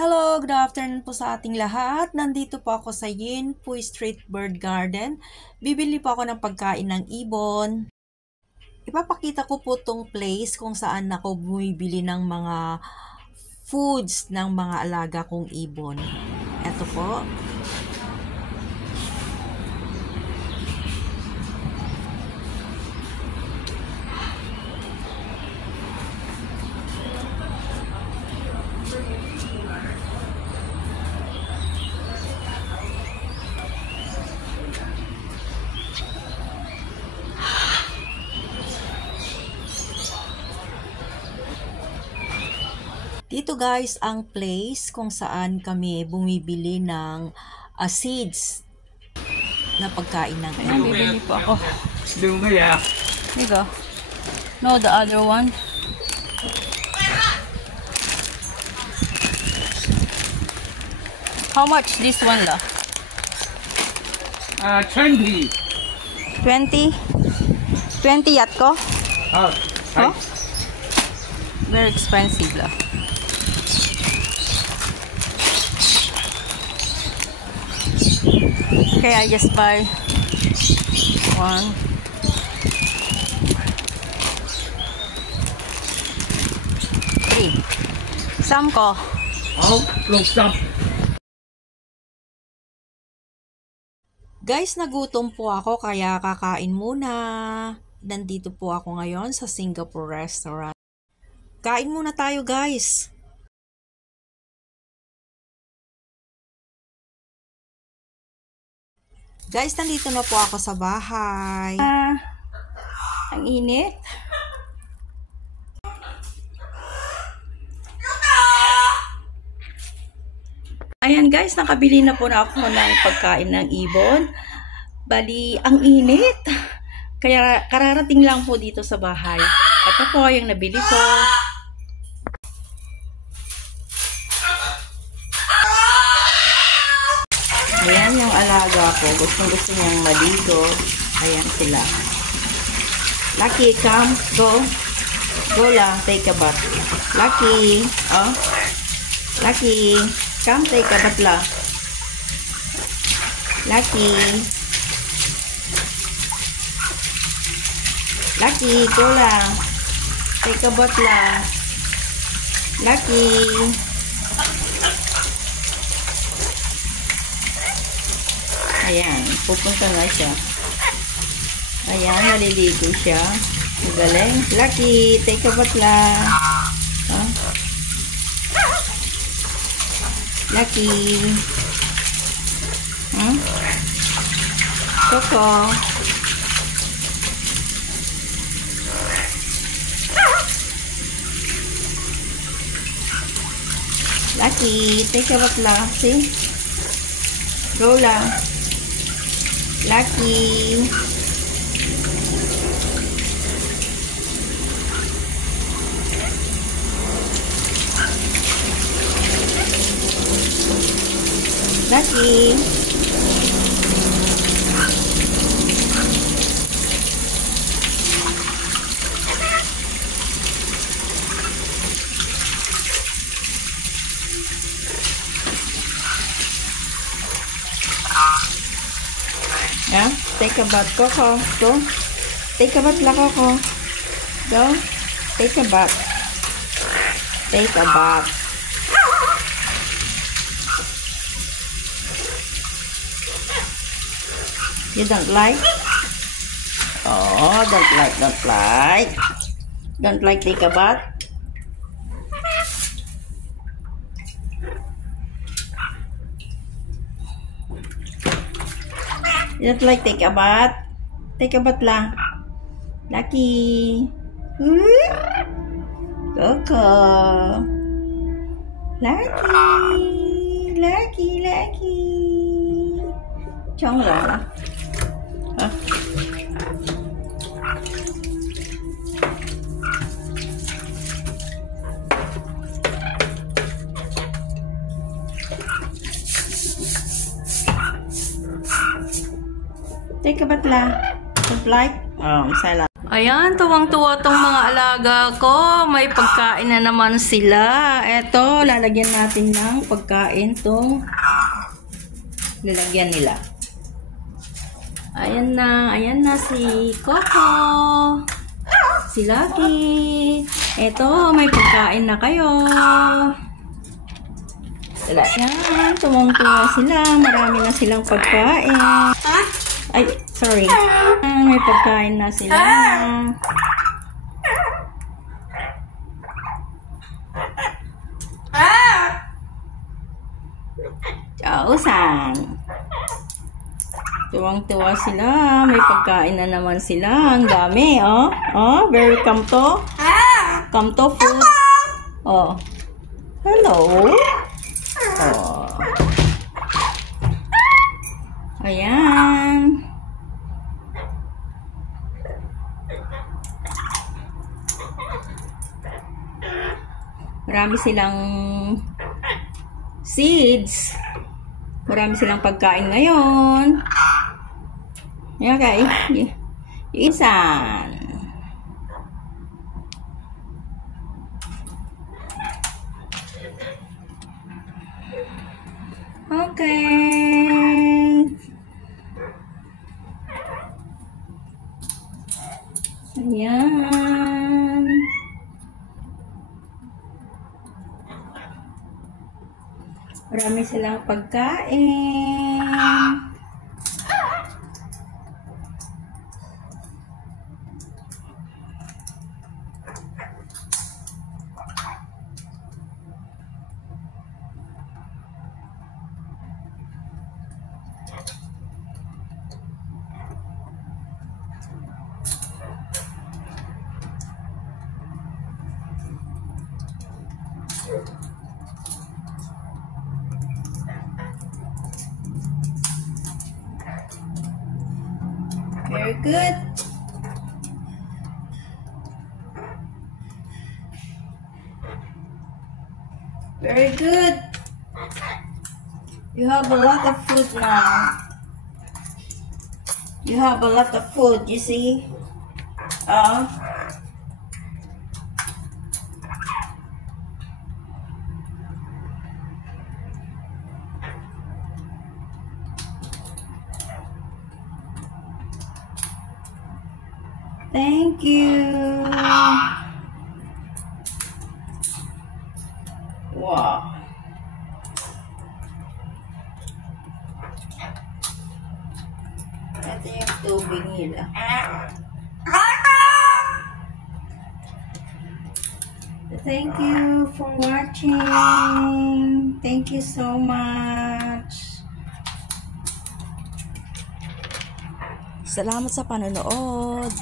Hello, good afternoon po sa ating lahat. Nandito po ako sa Yinpuy Street Bird Garden. Bibili po ako ng pagkain ng ibon. Ipapakita ko po tong place kung saan ako bumibili ng mga foods ng mga alaga kong ibon. Ito po. Dito guys, ang place kung saan kami bumibili ng seeds na pagkain ng ibon. Bibili po ako. Here you go. No, the other one. How much this one la? 20. 20? 20 yat ko? Oh, Huh? Very expensive la. Okay, I just buy one. Three. Some ko. oh, look, stop. Guys, nagutom po ako kaya kakain muna. Nandito po ako ngayon sa Singapore restaurant. Kain muna tayo guys. Guys, nandito na po ako sa bahay. Ang init. Ayan guys, nakabili na po na ako ng pagkain ng ibon. Bali, ang init. Kaya kararating lang po dito sa bahay. Ito po yung nabili ko. Ayan yung alaga ko. Gusto niyang maligo. Ayan sila. Lucky, come. Go. Go lang. Take a bath. Lucky. Oh. Lucky. Come, take a bath lang. Lucky. Lucky, go lang. Take a bath lang. Lucky. Ayan, pupunta na siya. Ayan, naliligo siya. Magaling. Lucky, take a bath lang. Huh? Lucky. Hmm? Coco. Lucky, take a bath lang. See? Go lang. Lucky. Lucky. Yeah, take a bath, Coco. Go. Take a bath, la Coco. Go. Take a bath. Take a bath. You don't like? Oh, don't like. Don't like take a bath? You don't like take a bath? Take a bath lang. Lucky. Coco. Lucky. Chong lang. Huh? Take a bath lang. Don't like? Oh, silent. Ayan, tuwang-tuwa tong mga alaga ko. May pagkain na naman sila. Eto, lalagyan natin ng pagkain tong lalagyan nila. Ayan na si Coco. Si Lucky. Eto, may pagkain na kayo. Ayan, tuwang-tuwa sila. Marami na silang pagkain. Ay, sorry. May pagkain na sila. Chao-san. Tuwang-tuwa sila. May pagkain na naman sila. Ang dami, oh. Oh, very kamto. Kamto food. Oh. Hello. Oh. Ayan. Marami silang seeds. Marami silang pagkain ngayon. Okay. Isan. Okay. Ayan. Marami silang pagkain. Very good. Very good. You have a lot of food now. You have a lot of food, you see? Thank you. Wow. Ito yung tubig nila. Thank you for watching. Thank you so much. Salamat sa panonood.